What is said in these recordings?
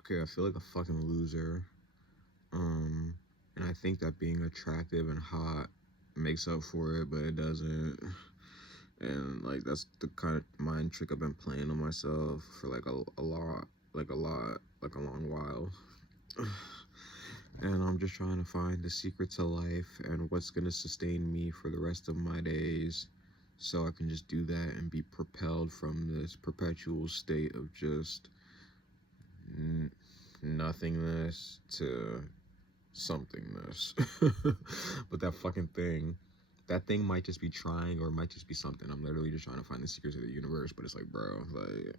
Okay, I feel like a fucking loser. And I think that being attractive and hot makes up for it, but it doesn't. And like that's the kind of mind trick I've been playing on myself for like a lot, like a long while. And I'm just trying to find the secret to life and what's gonna sustain me for the rest of my days, so I can just do that and be propelled from this perpetual state of just nothingness to somethingness. But that thing might just be trying, or it might just be something. I'm literally just trying to find the secrets of the universe, but it's like, bro, like,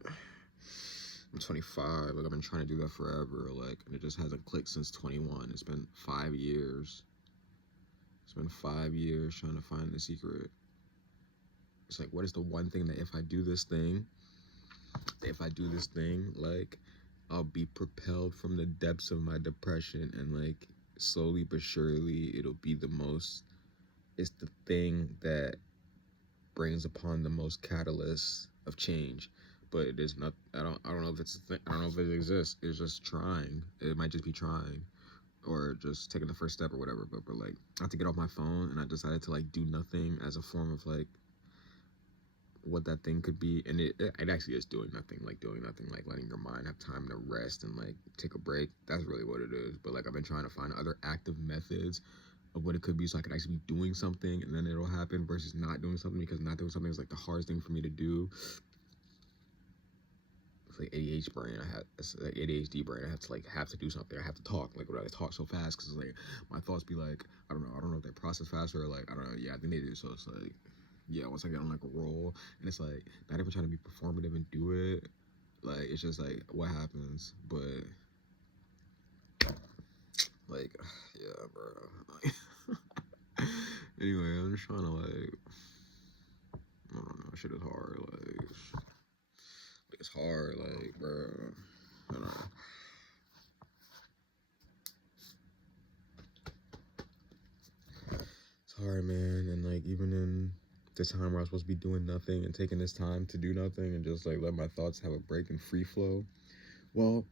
I'm 25, like, I've been trying to do that forever, like, and it just hasn't clicked since 21. It's been 5 years. It's been 5 years trying to find the secret. It's like, what is the one thing that if I do this thing, like, I'll be propelled from the depths of my depression, and like slowly but surely it'll be it's the thing that brings upon the most catalyst of change. But it is not, I don't know if it's a thing, I don't know if it exists. It's just trying. It might just be trying, or just taking the first step or whatever. But like, I have to get off my phone, and I decided to like do nothing as a form of like what that thing could be. And it actually is doing nothing, like letting your mind have time to rest and like take a break. That's really what it is. But like, I've been trying to find other active methods of what it could be, so I could actually be doing something and then it'll happen, versus not doing something, because not doing something is like the hardest thing for me to do. It's like it's like ADHD brain. I have to do something. I have to talk. Like, I talk so fast, because like my thoughts be like, I don't know if they process faster, or like, I don't know. Yeah, I think they do. So it's like, yeah, once I get on like a roll, and it's like not even trying to be performative and do it, like it's just like what happens. But like, yeah, bro. Anyway, I'm just trying to like, I don't know, shit is hard. Like, it's hard, like, bro. I don't know. It's hard, man. And like, even in the time where I'm supposed to be doing nothing and taking this time to do nothing and just like let my thoughts have a break and free flow, well,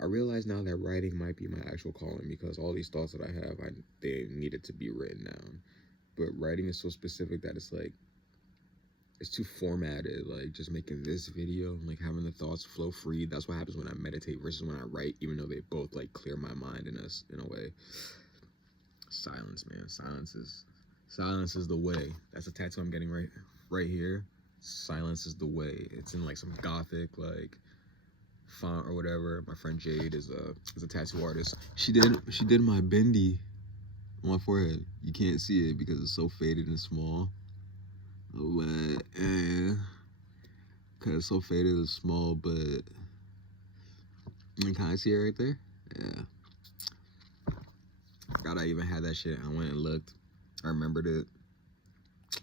I realize now that writing might be my actual calling, because all these thoughts that I have, they needed to be written down. But writing is so specific that it's like, it's too formatted. Like, just making this video and like having the thoughts flow free, that's what happens when I meditate versus when I write, even though they both like clear my mind in a way. Silence, man. Silence is the way. That's a tattoo I'm getting right here. Silence is the way. It's in like some gothic like font or whatever. My friend Jade is a tattoo artist. She did my bindi on my forehead. You can't see it because it's so faded and small. But cause it's so faded and small, but you can I see it right there? Yeah. God, I even had that shit. I went and looked. I remembered it.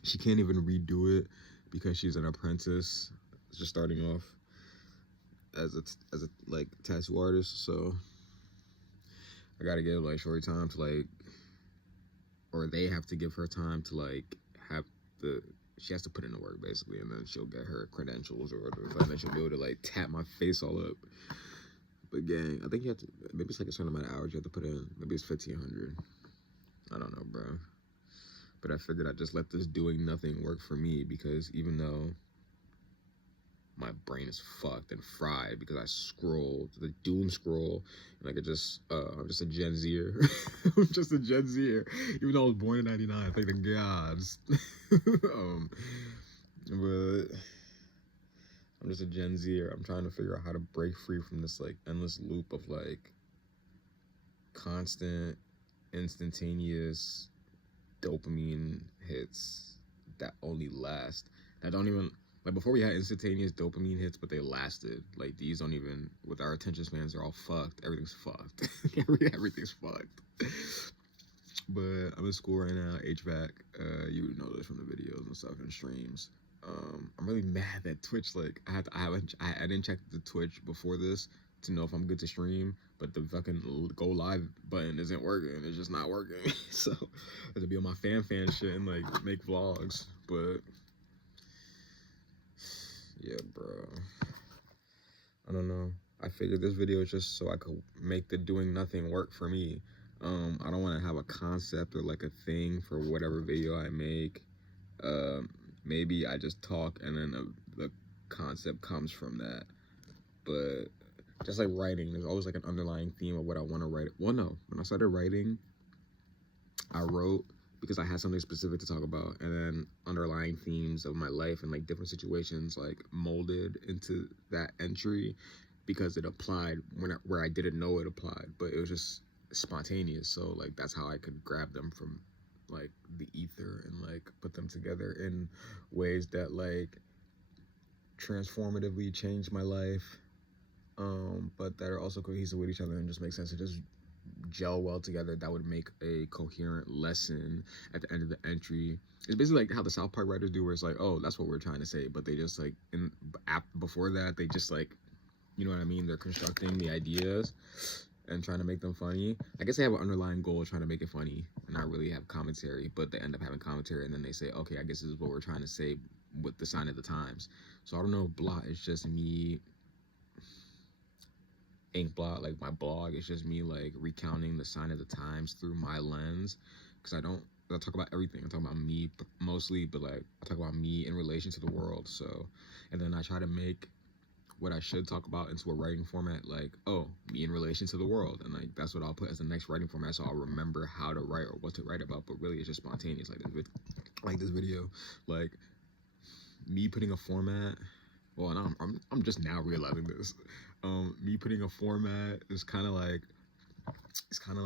She can't even redo it because she's an apprentice, just starting off as a like tattoo artist. So I gotta give like short time to like, or they have to give her time to like have the. She has to put in the work basically, and then she'll get her credentials or whatever, and then she'll be able to like tap my face all up. But gang, I think you have to. Maybe it's like a certain amount of hours you have to put in. Maybe it's 1,500. I don't know, bro. But I figured I'd just let this doing nothing work for me, because even though my brain is fucked and fried because I scrolled the doom scroll, and like I'm just a Gen Zer. I'm just a Gen Zer. Even though I was born in '99, thank the gods. But I'm just a Gen Zer. I'm trying to figure out how to break free from this like endless loop of like constant, instantaneous dopamine hits that only last. That don't even, like, before we had instantaneous dopamine hits, but they lasted. Like, these don't even, with our attention spans, they're all fucked. Everything's fucked. Everything's fucked. But I'm in school right now, HVAC. You would know this from the videos and stuff and streams. I'm really mad that Twitch, like, I didn't check the Twitch before this to know if I'm good to stream, but the fucking go live button isn't working. It's just not working. So I have to be on my fan shit and like make vlogs. But Yeah, bro. I don't know. I figured this video is just so I could make the doing nothing work for me. I don't want to have a concept or like a thing for whatever video I make. Maybe I just talk and then the concept comes from that. But just like writing, there's always like an underlying theme of what I want to write. Well, no, when I started writing, I wrote because I had something specific to talk about, and then underlying themes of my life and like different situations like molded into that entry because it applied where I didn't know it applied, but it was just spontaneous. So like that's how I could grab them from like the ether and like put them together in ways that like transformatively changed my life, but that are also cohesive with each other and just make sense. It just gel well together. That would make a coherent lesson at the end of the entry. It's basically like how the South Park writers do, where it's like, oh, that's what we're trying to say, but they just like before that they just like, you know what I mean, they're constructing the ideas and trying to make them funny. I guess they have an underlying goal of trying to make it funny and not really have commentary, but they end up having commentary, and then they say, okay, I guess this is what we're trying to say with the sign of the times. So I don't know, blot is just me, inkblot, like my blog, is just me like recounting the sign of the times through my lens, because I talk about everything. I talk about me mostly, but like I talk about me in relation to the world. So, and then I try to make what I should talk about into a writing format, like, oh, me in relation to the world, and like that's what I'll put as the next writing format, so I'll remember how to write or what to write about. But really it's just spontaneous, like this video, like me putting a format. Well, and I'm just now realizing this. Me putting a format is kind of like, it's kind of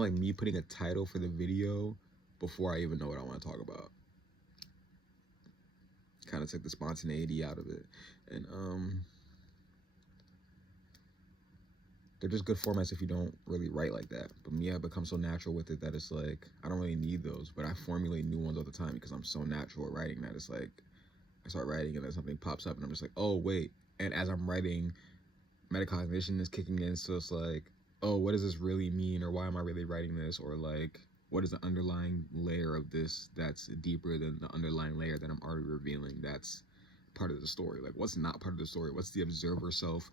like me putting a title for the video before I even know what I want to talk about. Kind of took the spontaneity out of it, and they're just good formats if you don't really write like that. But me, I've become so natural with it that it's like I don't really need those, but I formulate new ones all the time because I'm so natural at writing that it's like I start writing and then something pops up and I'm just like, oh wait. And as I'm writing, metacognition is kicking in, so it's like, oh, what does this really mean, or why am I really writing this, or like what is the underlying layer of this that's deeper than the underlying layer that I'm already revealing that's part of the story. Like what's not part of the story? What's the observer self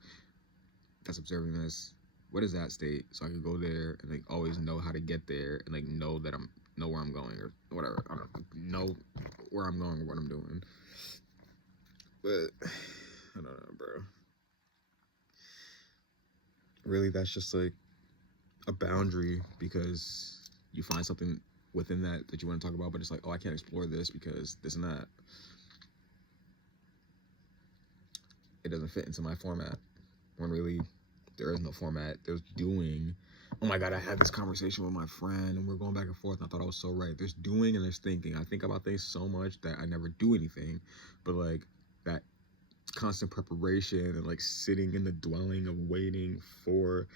that's observing this? What is that state? So I can go there and like always know how to get there and like know that know where I'm going or whatever. I don't know where I'm going or what I'm doing. But I don't know, bro. Really, that's just like a boundary, because you find something within that you want to talk about, but it's like, oh, I can't explore this because this and that. It doesn't fit into my format. When really there is no format. There's doing. Oh my God, I had this conversation with my friend and we're going back and forth and I thought I was so right. There's doing and there's thinking. I think about things so much that I never do anything, but like that constant preparation and like sitting in the dwelling of waiting for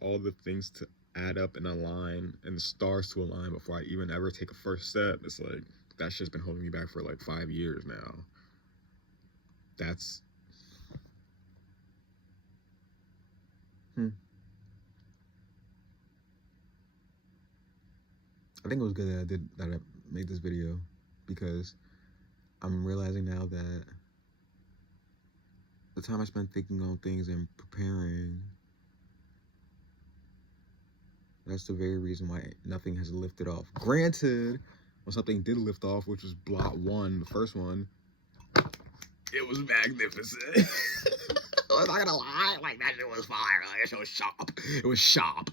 all the things to add up and align and the stars to align before I even ever take a first step. It's like that's just been holding me back for like 5 years now. That's I think it was good that I made this video, because I'm realizing now that the time I spent thinking on things and preparing, that's the very reason why nothing has lifted off. Granted, when something did lift off, which was blot 1, the first one, it was magnificent. I'm not gonna lie, like that shit was fire. Like that shit was sharp. It was sharp.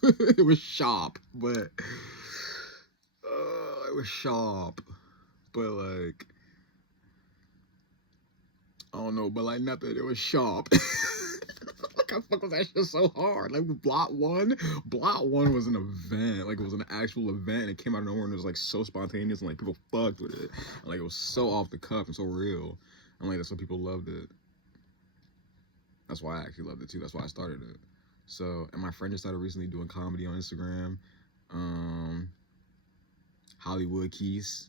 It was sharp, but it was sharp. But like, I don't know, but like nothing. It was sharp. Like, how the fuck was that shit so hard? Like blot 1 was an event. Like it was an actual event. It came out of nowhere and it was like so spontaneous and like people fucked with it. And, like it was so off the cuff and so real. And like that's why people loved it. That's why I actually loved it too. That's why I started it. So, and my friend just started recently doing comedy on Instagram. Hollywood Keys.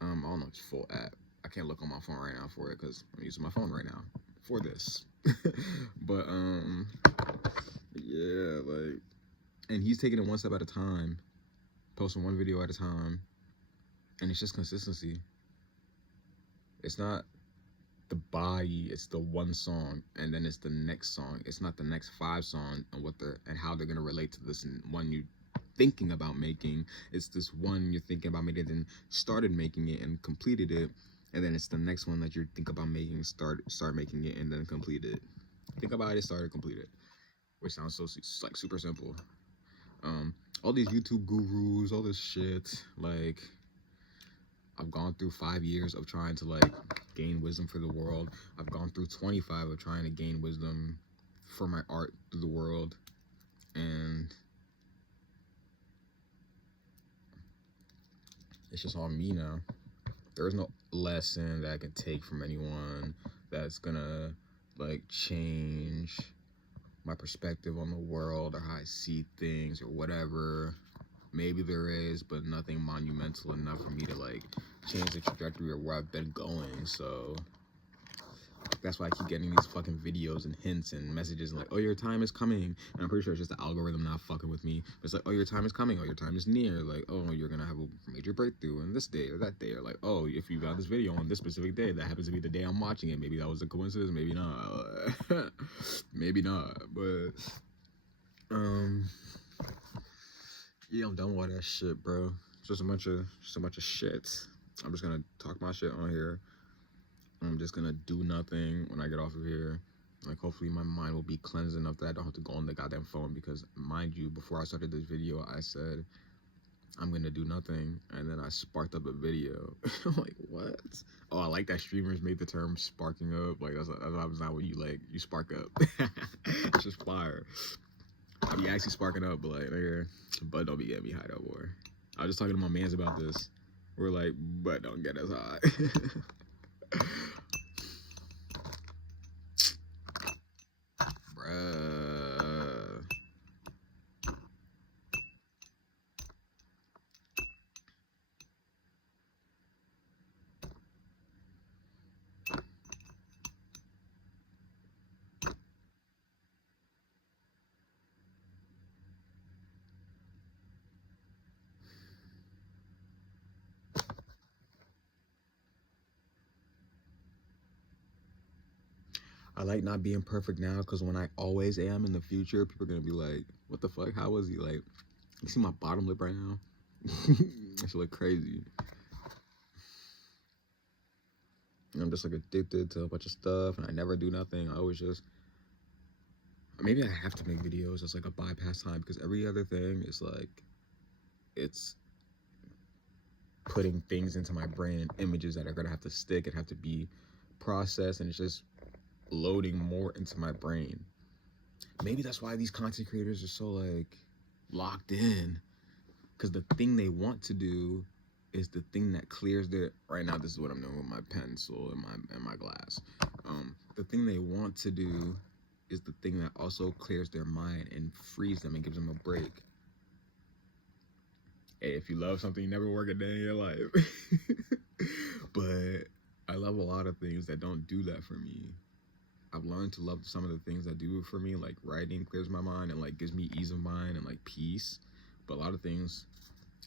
I don't know its full app. I can't look on my phone right now for it because I'm using my phone right now for this. But yeah, like, and he's taking it one step at a time, posting one video at a time, And it's just consistency. It's not the body, it's the one song, and then it's the next song. It's not the next 5 songs and how they're gonna relate to this one you thinking about making. It's this one you're thinking about making, then started making it and completed it, and then it's the next one that you think about making, start making it, and then complete it. Think about it, start it, complete it, which sounds so like super simple. All these YouTube gurus, all this shit, like, I've gone through 5 years of trying to like gain wisdom for the world. I've gone through 25 of trying to gain wisdom for my art through the world, and it's just on me now. There's no lesson that I can take from anyone that's gonna like change my perspective on the world or how I see things or whatever. Maybe there is, but nothing monumental enough for me to like change the trajectory of where I've been going. So that's why I keep getting these fucking videos and hints and messages and like, oh, your time is coming. And I'm pretty sure it's just the algorithm not fucking with me. It's like, oh, your time is coming. Oh, your time is near. Like, oh, you're gonna have a major breakthrough on this day or that day. Or like, oh, if you got this video on this specific day, that happens to be the day I'm watching it. Maybe that was a coincidence. Maybe not. Maybe not. But yeah, I'm done with all that shit, bro. It's just a bunch of shit. I'm just gonna talk my shit on here. I'm just gonna do nothing when I get off of here. Like, hopefully my mind will be cleansed enough that I don't have to go on the goddamn phone, because mind you, before I started this video, I said I'm gonna do nothing, and then I sparked up a video. I'm like, what? Oh, I like that streamers made the term sparking up. Like, that's not what you spark up. It's just fire. I be actually sparking up, but like, nigga, but don't be getting me high though, boy. I was just talking to my mans about this. We're like, but don't get us high. Bruh. I like not being perfect now, because when I always am in the future, people are gonna be like, what the fuck? How was he? Like, you see my bottom lip right now? That should look crazy. And I'm just like addicted to a bunch of stuff, and I never do nothing. I always just, maybe I have to make videos as like a bypass time, because every other thing is like, it's putting things into my brain and images that are gonna have to stick and have to be processed, and it's just loading more into my brain. Maybe that's why these content creators are so like locked in, because the thing they want to do is the thing that clears their, right now this is what I'm doing with my pencil and my glass. The thing they want to do is the thing that also clears their mind and frees them and gives them a break. Hey, if you love something, you never work a day in your life. But I love a lot of things that don't do that for me. I've learned to love some of the things that do it for me, like writing clears my mind and like gives me ease of mind and like peace. But a lot of things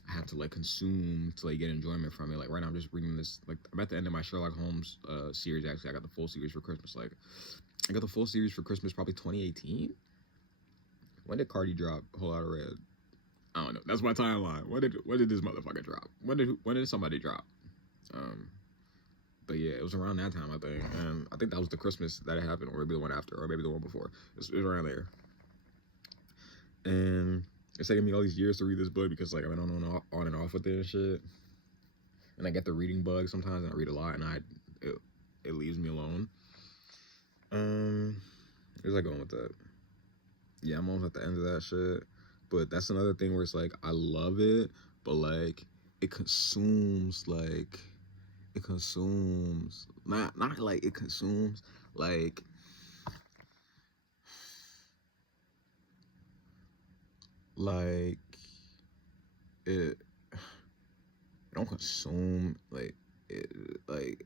I have to like consume to like get enjoyment from it. Like right now I'm just reading this, like I'm at the end of my Sherlock Holmes series. Actually, I got the full series for Christmas. Like I got the full series for Christmas probably 2018. When did Cardi drop A Whole Lot of Red? I don't know. That's my timeline. When did this motherfucker drop? When did somebody drop? But yeah, it was around that time, I think. And I think that was the Christmas that it happened, or maybe the one after, or maybe the one before. It was around there. And it's taking me all these years to read this book, because like I've been on and off with it and shit. And I get the reading bug sometimes, and I read a lot, and it leaves me alone. Where's I going with that? Yeah, I'm almost at the end of that shit. But that's another thing where it's like I love it, but like it consumes not like it consumes, like it don't consume, like it, like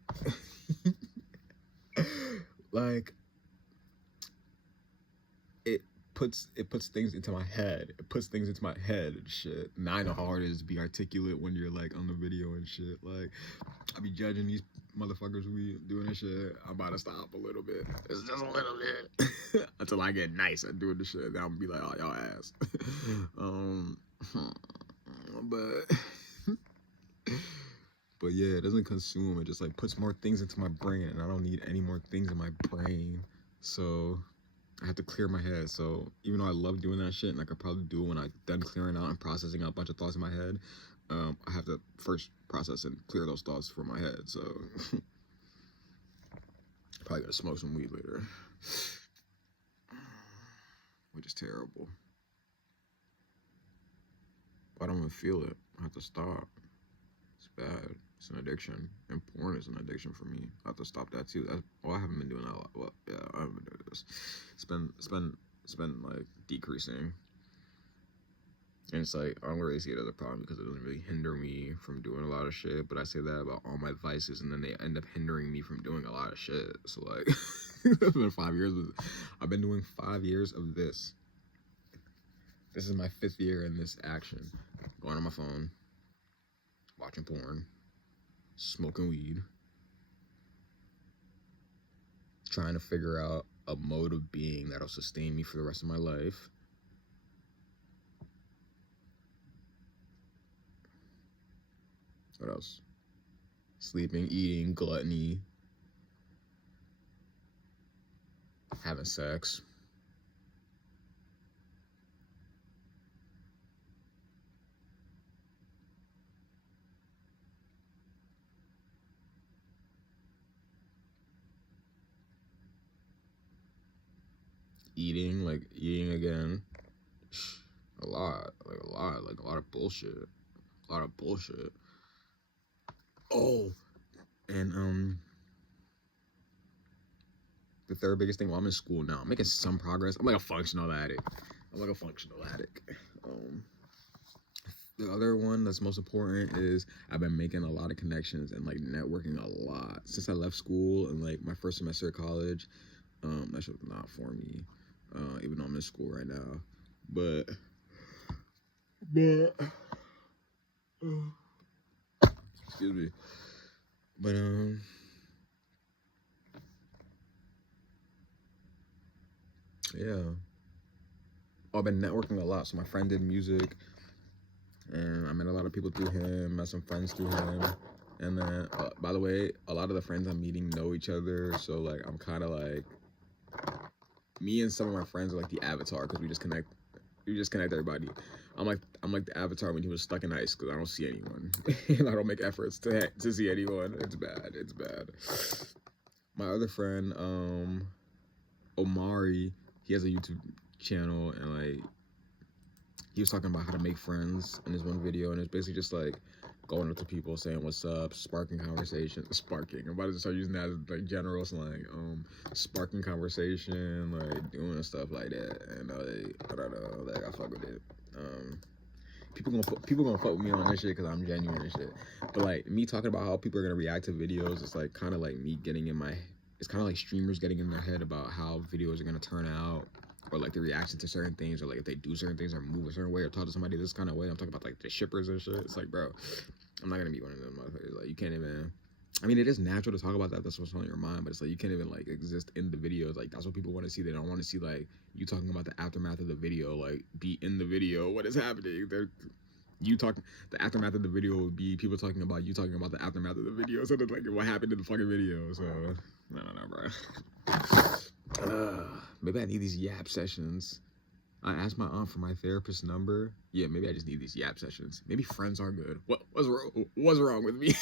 like it puts things into my head. It puts things into my head and shit. Now I know how hard it is to be articulate when you're like on the video and shit. Like, I be judging these motherfuckers who be doing this shit. I'm about to stop a little bit. It's just a little bit until I get nice at doing the shit. Then I'm gonna be like, oh, y'all ass. But yeah, it doesn't consume. It just like puts more things into my brain, and I don't need any more things in my brain. So I have to clear my head. So even though I love doing that shit, and I could probably do it when I'm done clearing out and processing out a bunch of thoughts in my head, I have to first process and clear those thoughts from my head. So probably gotta smoke some weed later, which is terrible. But I don't even feel it. I have to stop. It's bad. It's an addiction, and porn is an addiction for me. I have to stop that too. I haven't been doing that a lot. Well, yeah, I haven't been doing this. It's been like decreasing, and it's like I don't really see it as a problem because it doesn't really hinder me from doing a lot of shit. But I say that about all my vices, and then they end up hindering me from doing a lot of shit. So like, it's been 5 years. I've been doing 5 years of this. This is my 5th year in this action. Going on my phone, watching porn, smoking weed, trying to figure out a mode of being that'll sustain me for the rest of my life. What else? Sleeping, eating, gluttony, having sex. Eating again. A lot of bullshit. Oh, and the third biggest thing, well, I'm in school now. I'm making some progress. I'm like a functional addict. The other one that's most important is I've been making a lot of connections and like networking a lot since I left school and like my first semester of college. That shit was not for me, even though I'm in school right now. But excuse me. But yeah. I've been networking a lot. So my friend did music, and I met a lot of people through him, met some friends through him. And then, by the way, a lot of the friends I'm meeting know each other. So like, I'm kind of like, me and some of my friends are like the avatar because we just connect everybody. I'm like the avatar when he was stuck in ice because I don't see anyone. And I don't make efforts to see anyone. It's bad. My other friend, Omari, he has a YouTube channel, and like he was talking about how to make friends in this one video, and it's basically just like going up to people saying what's up, sparking conversation. I'm about to start using that as like general slang. Sparking conversation, like doing stuff like that, and like I don't know, like I fuck with it. People gonna fuck with me on this shit because I'm genuine and shit. But like me talking about how people are gonna react to videos, it's like kind of like me getting in my. It's kind of like streamers getting in their head about how videos are gonna turn out, or like the reaction to certain things, or like if they do certain things or move a certain way or talk to somebody this kind of way. I'm talking about like the shippers and shit. It's like, bro, I'm not gonna be one of them motherfuckers. Like you can't even. I mean, it is natural to talk about that. That's what's on your mind, but it's like you can't even like exist in the videos. Like that's what people want to see. They don't want to see like you talking about the aftermath of the video. Like be in the video. What is happening? The aftermath of the video would be people talking about you talking about the aftermath of the video. So it's like what happened in the fucking video. So I don't know, bro. Maybe I need these yap sessions. I asked my aunt for my therapist's number. Yeah, maybe I just need these yap sessions. Maybe friends are good. What's wrong with me?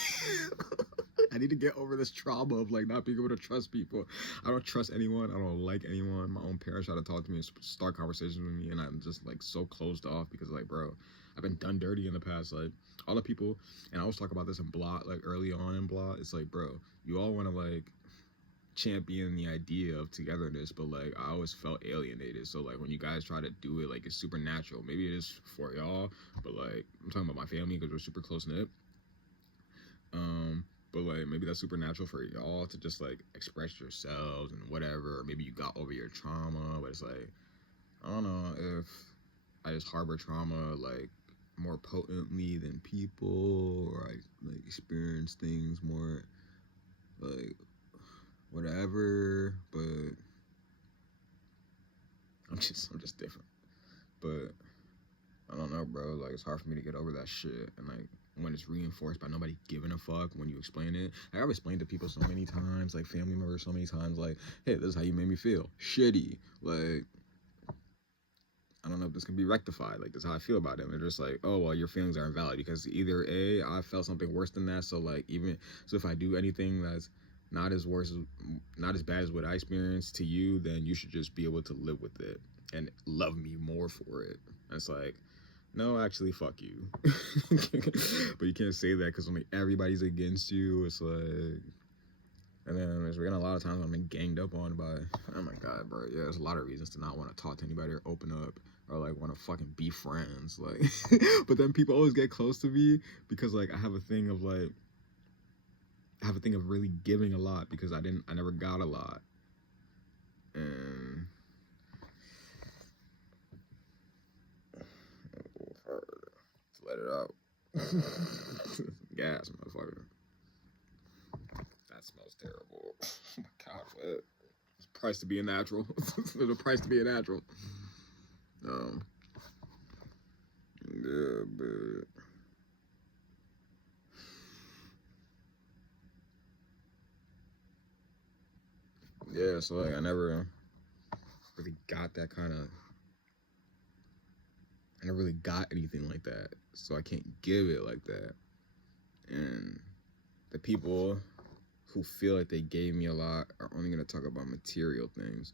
I need to get over this trauma of like not being able to trust people. I don't trust anyone. I don't like anyone. My own parents try to talk to me and start conversations with me, and I'm just like so closed off because like, bro, I've been done dirty in the past. Like all the people, and I always talk about this in Blot, like early on in Blot. It's like, bro, you all want to like champion the idea of togetherness, but like I always felt alienated. So like when you guys try to do it, like it's supernatural. Maybe it is for y'all, but like I'm talking about my family because we're super close knit. But like maybe that's supernatural for y'all to just like express yourselves and whatever. Or maybe you got over your trauma, but it's like don't know if I just harbor trauma like more potently than people, or I like experience things more like whatever, but I'm just different. But I don't know, bro. Like, it's hard for me to get over that shit. And like, when it's reinforced by nobody giving a fuck when you explain it. Like, I've explained to people so many times, like family members so many times, like, hey, this is how you made me feel. Shitty. Like, I don't know if this can be rectified. Like, this is how I feel about it. And they're just like, oh, well, your feelings are invalid because either A, I felt something worse than that. So like, so if I do anything that's not as bad as what I experienced to you, then you should just be able to live with it and love me more for it. And it's like, no, actually, fuck you. But you can't say that because when everybody's against you, it's like, and then there's been a lot of times when I'm been ganged up on by, oh my God, bro, yeah, there's a lot of reasons to not want to talk to anybody or open up or like want to fucking be friends, like, but then people always get close to me because like I have a thing of really giving a lot because I never got a lot, and let it out. Gas, motherfucker. That smells terrible. Oh my God, what? It's a price to be a natural. There's a price to be a natural. Yeah, but yeah, so like I never really got that kind of. I never really got anything like that, so I can't give it like that. And the people who feel like they gave me a lot are only going to talk about material things,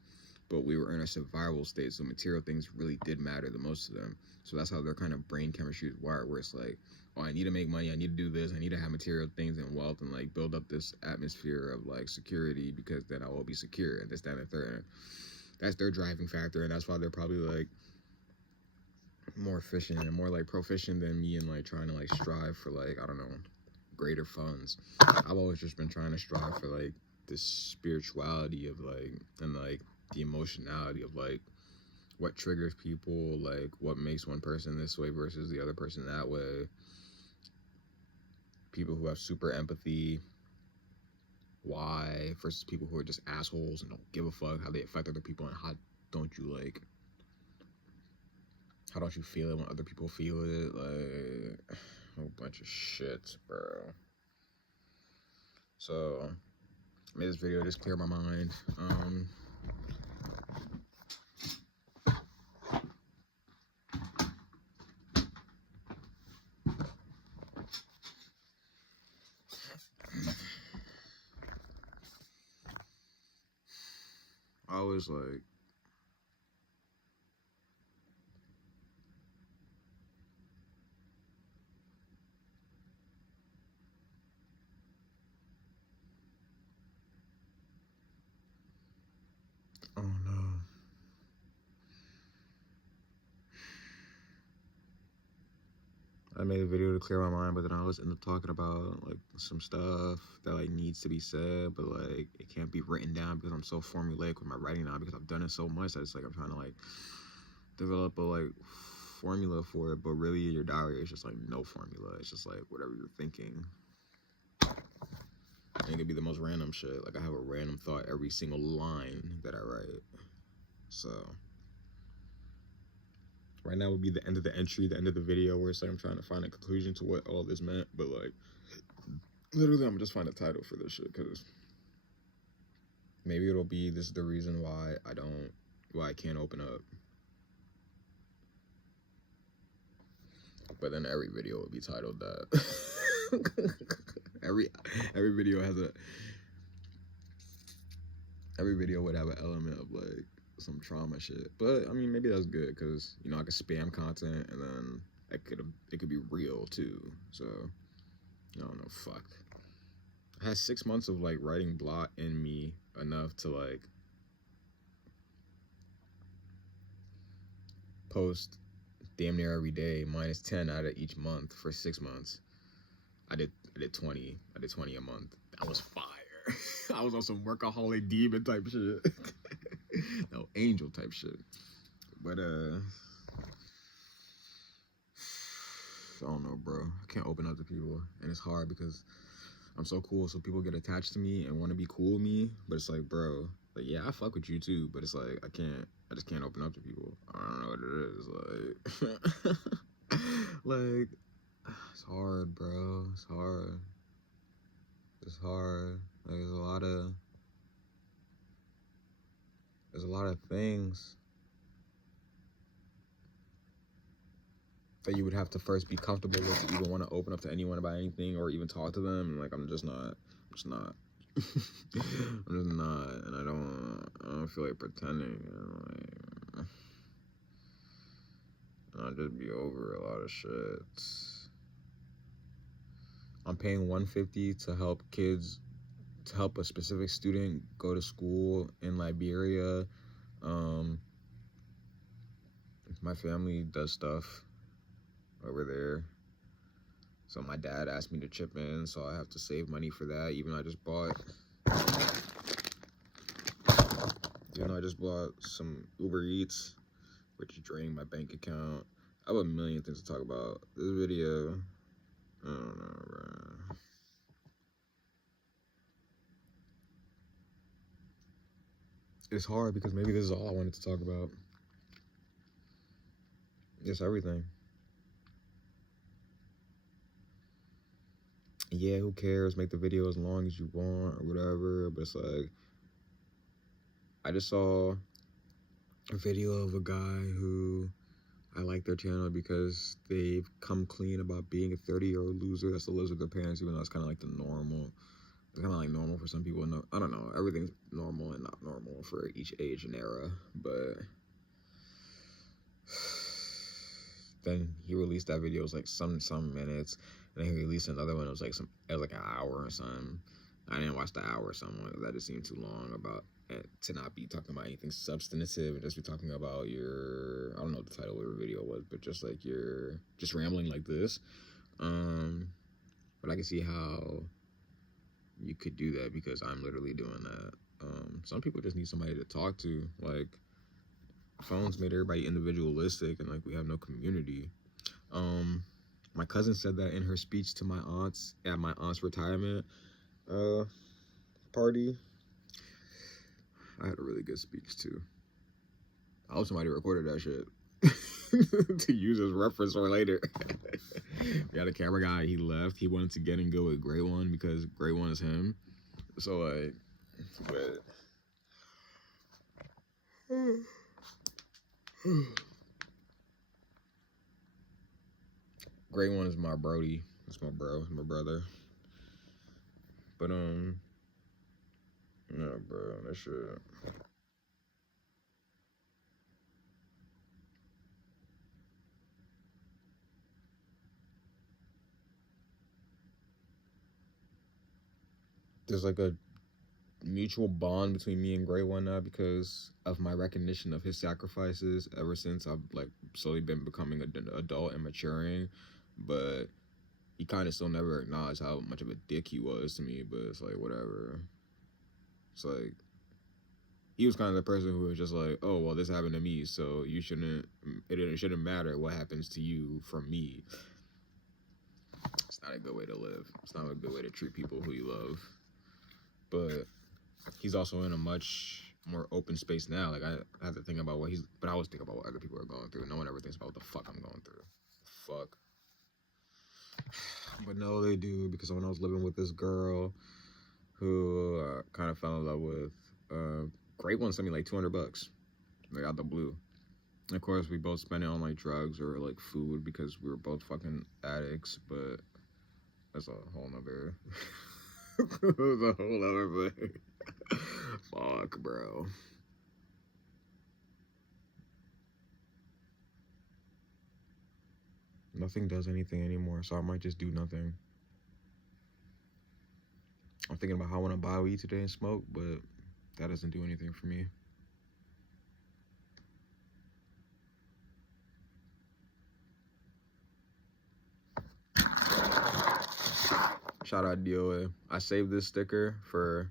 but we were in a survival state, so material things really did matter the most to them. So that's how their kind of brain chemistry is wired, where it's like, oh, I need to make money, I need to do this, I need to have material things and wealth and like build up this atmosphere of like security because then I will be secure and this, that, and the third. That's their driving factor, and that's why they're probably like more efficient and more like proficient than me and like trying to like strive for like, I don't know, greater funds. I've always just been trying to strive for like this spirituality of like, and like the emotionality of like what triggers people, like what makes one person this way versus the other person that way. People who have super empathy, why, versus people who are just assholes and don't give a fuck how they affect other people, and how don't you feel it when other people feel it? Like a whole bunch of shit, bro. So I made this video just clear my mind. I was like, oh no. I made a video to clear my mind, but then I was end up talking about like some stuff that like needs to be said, but like it can't be written down because I'm so formulaic with my writing now because I've done it so much that it's like I'm trying to like develop a like formula for it, but really your diary is just like no formula. It's just like whatever you're thinking. And it could be the most random shit. Like I have a random thought every single line that I write. So right now would be the end of the entry, the end of the video, where it's like I'm trying to find a conclusion to what all this meant, but like literally I'm just find a title for this shit because maybe it'll be this is the reason why I can't open up. But then every video will be titled that. every video would have an element of like some trauma shit. But I mean, maybe that's good because you know I could spam content and then it could be real too. So I don't know. Fuck. I had 6 months of like writing blot in me enough to like post damn near every day, minus 10 out of each month for 6 months. I did 20. I did 20 a month. That was fire. I was on some workaholic demon type shit. No, angel type shit. But I don't know, bro. I can't open up to people, and it's hard because I'm so cool, so people get attached to me and want to be cool with me. But it's like, bro, like, yeah, I fuck with you too, but it's like I just can't open up to people. I don't know what it is. Like, like, it's hard, bro. It's hard. It's hard. Like, there's a lot of things that you would have to first be comfortable with to even want to open up to anyone about anything or even talk to them. And like, I'm just not. I'm just not. And I don't feel like pretending. Like, I'll just be over a lot of shit. I'm paying $150 to help a specific student go to school in Liberia. My family does stuff over there, so my dad asked me to chip in, so I have to save money for that. Even though I just bought some Uber Eats, which drained my bank account. I have a million things to talk about. This video, I don't know, bro. It's hard because maybe this is all I wanted to talk about. It's everything. Yeah, who cares? Make the video as long as you want or whatever. But it's like, I just saw a video of a guy who I like their channel because they've come clean about being a 30-year-old loser that still lives with their parents, even though it's kind of like the normal. It's kind of like normal for some people. No, I don't know. Everything's normal and not normal for each age and era. But then he released that video. It was like some minutes, and then he released another one. It was like an hour or something. I didn't watch the hour or something. That just seemed too long about to not be talking about anything substantive and just be talking about I don't know what the title of the video was, but just like you're just rambling like this. But I can see how you could do that because I'm literally doing that. Some people just need somebody to talk to. Like, phones made everybody individualistic and like we have no community. My cousin said that in her speech to my aunts at my aunt's retirement party. I had a really good speech too. I hope somebody recorded that shit to use as reference for later. We had a camera guy, he left. He wanted to get and go with Great One because Great One is him. So like, but Great One is my brody. That's my bro, my brother. But no, bro, that shit. There's like a mutual bond between me and Great One now because of my recognition of his sacrifices ever since I've like slowly been becoming an adult and maturing. But he kind of still never acknowledged how much of a dick he was to me, but it's like, whatever. It's like, he was kind of the person who was just like, oh, well, this happened to me, so it shouldn't matter what happens to you from me. It's not a good way to live. It's not a good way to treat people who you love. But he's also in a much more open space now. Like, I have to think about but I always think about what other people are going through. No one ever thinks about what the fuck I'm going through. Fuck. But no, they do, because when I was living with this girl who kind of fell in love with, Great One sent me like $200, like out the blue. And of course, we both spent it on like drugs or like food because we were both fucking addicts, but that's a whole nother, that's a whole other thing. Fuck, bro. Nothing does anything anymore, so I might just do nothing. I'm thinking about how I want to buy weed today and smoke, but that doesn't do anything for me. Shout out DOA. I saved this sticker for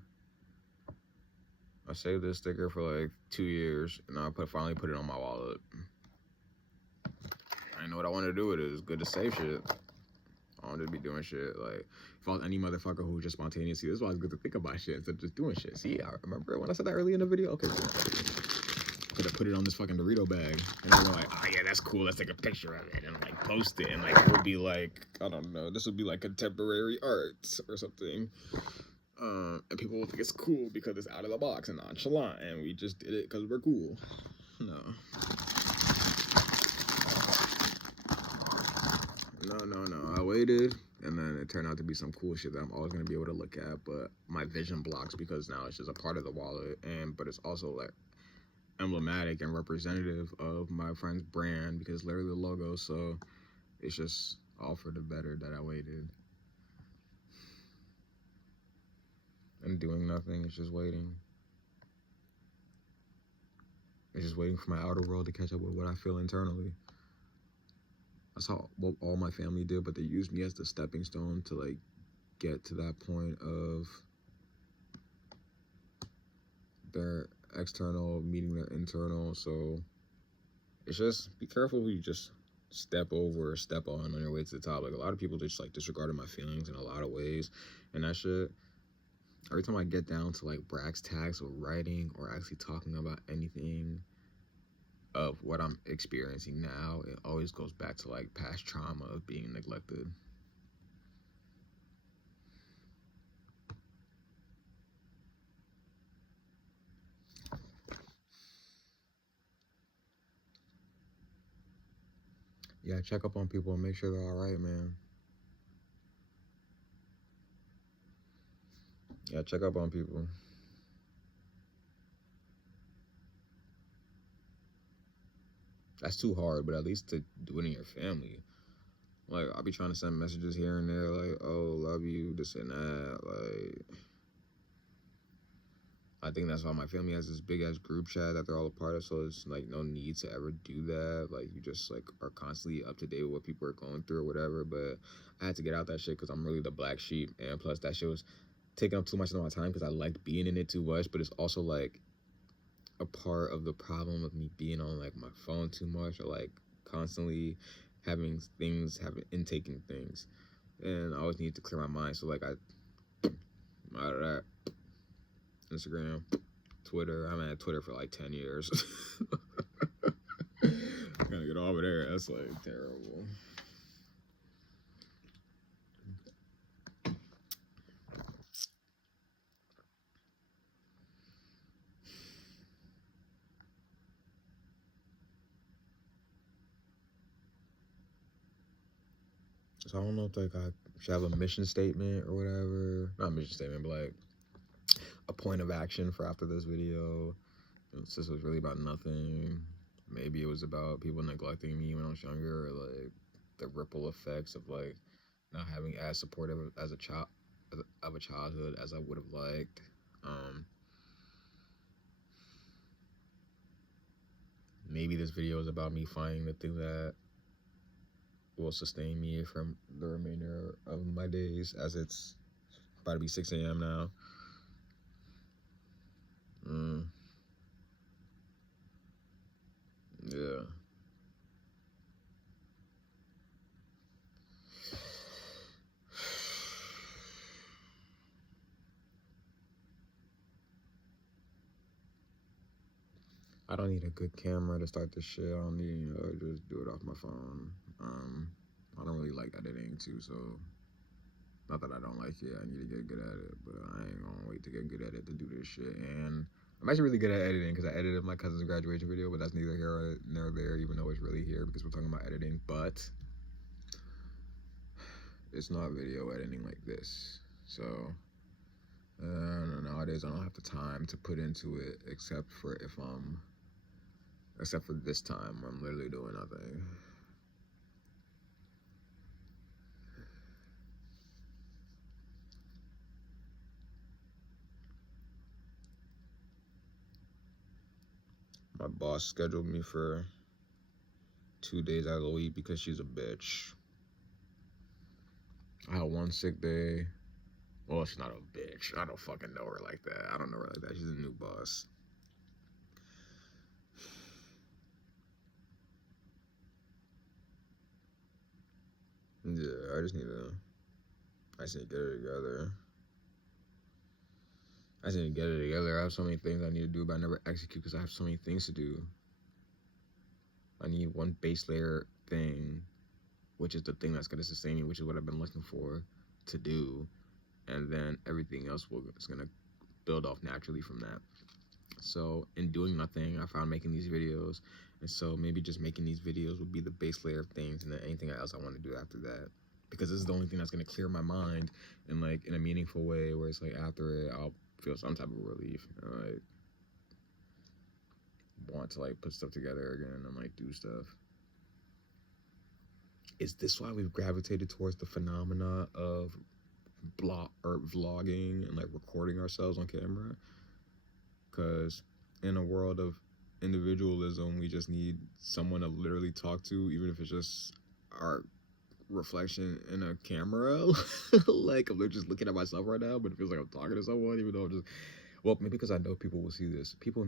saved this sticker for like 2 years, and I finally put it on my wallet. I didn't know what I wanted to do with it. It's good to save shit. I wanted to be doing shit. Like, if I was any motherfucker who was just spontaneous, see, this is why it's good to think about shit instead of just doing shit. See, I remember when I said that earlier in the video? Okay, cool. Could have put it on this fucking Dorito bag, and then like, oh yeah, that's cool, let's take a picture of it, and like post it, and like it would be like, I don't know, this would be like contemporary art or something. And people will think it's cool because it's out of the box and nonchalant, and we just did it because we're cool. No. I waited, and then it turned out to be some cool shit that I'm always gonna be able to look at, but my vision blocks because now it's just a part of the wallet, but it's also like emblematic and representative of my friend's brand because literally the logo, so it's just all for the better that I waited. And doing nothing, it's just waiting. It's just waiting for my outer world to catch up with what I feel internally. That's how what all my family did, but they used me as the stepping stone to like get to that point of their external meeting their internal. So it's just be careful who you just step over or step on your way to the top. Like a lot of people just like disregarded my feelings in a lot of ways, and that shit, every time I get down to like brass tacks or writing or actually talking about anything of what I'm experiencing now, it always goes back to like past trauma of being neglected. Yeah, check up on people and make sure they're all right, man. Yeah, check up on people. That's too hard, but at least to do it in your family. Like, I'll be trying to send messages here and there, like, oh, love you, this and that. Like, I think that's why my family has this big ass group chat that they're all a part of, so it's like no need to ever do that. Like, you just like are constantly up to date with what people are going through or whatever. But I had to get out that shit because I'm really the black sheep, and plus that shit was taking up too much of my time because I liked being in it too much. But it's also like a part of the problem of me being on like my phone too much, or like constantly having intaking things, and I always need to clear my mind. So like I'm out of that. Instagram, Twitter. I haven't had Twitter for like 10 years. I gotta get over there. That's like terrible. So I don't know if like I should have a mission statement or whatever. Not a mission statement, but like a point of action for after this video. Since this was really about nothing. Maybe it was about people neglecting me when I was younger, or like the ripple effects of like not having as supportive as a child of a childhood as I would have liked. Maybe this video is about me finding the thing that will sustain me from the remainder of my days, as it's about to be 6 a.m. now. Yeah. I don't need a good camera to start this shit. I don't need, just do it off my phone. I don't really like editing too, so not that I don't like it. I need to get good at it, but I ain't gonna wait to get good at it to do this shit. And I'm actually really good at editing because I edited my cousin's graduation video, but that's neither here nor there, even though it's really here because we're talking about editing. But it's not video editing like this. So nowadays I don't have the time to put into it, except for this time where I'm literally doing nothing. My boss scheduled me for 2 days out of the week because she's a bitch. I had one sick day, Well, she's not a bitch. I don't fucking know her like that. I don't know her like that. She's a new boss. Yeah, I just need to get it together. I have so many things I need to do, but I never execute because I have so many things to do. I need one base layer thing, which is the thing that's going to sustain me, which is what I've been looking for to do. And then everything else is going to build off naturally from that. So in doing nothing, I found making these videos. And so maybe just making these videos would be the base layer of things, and then anything else I want to do after that. Because this is the only thing that's going to clear my mind in like in a meaningful way, where it's like after it, I'll feel some type of relief. And, like, want to like put stuff together again and like do stuff. Is this why we've gravitated towards the phenomena of blot or vlogging and like recording ourselves on camera? Because in a world of individualism, we just need someone to literally talk to, even if it's just our reflection in a camera. Like, I'm just looking at myself right now, but it feels like I'm talking to someone, even though I'm just, well, maybe because I know people will see this. People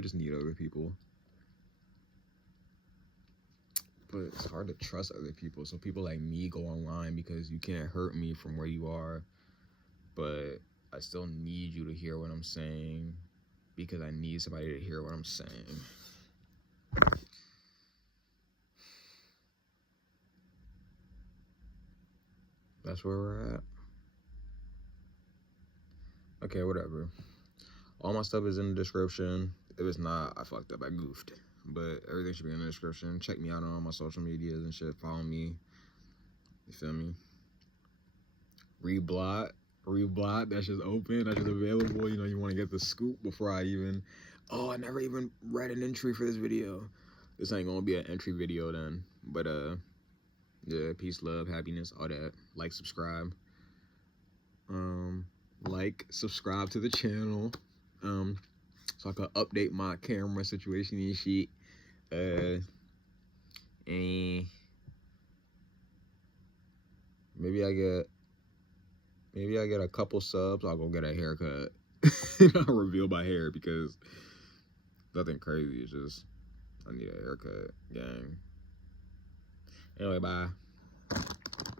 just need other people. But it's hard to trust other people. So people like me go online because you can't hurt me from where you are, but I still need you to hear what I'm saying because I need somebody to hear what I'm saying. That's where we're at. Okay, whatever. All my stuff is in the description. If it's not, I fucked up. I goofed. But everything should be in the description. Check me out on all my social medias and shit. Follow me. You feel me? Reblot. That shit's open. That shit's available. You know, you want to get the scoop before I even... Oh, I never even read an entry for this video. This ain't gonna be an entry video then. But, yeah, peace, love, happiness, all that. Like, subscribe. Subscribe to the channel. So I could update my camera situation and shit. And maybe I get a couple subs. I'll go get a haircut. And I'll reveal my hair because nothing crazy. It's just I need a haircut, gang. Anyway, bye.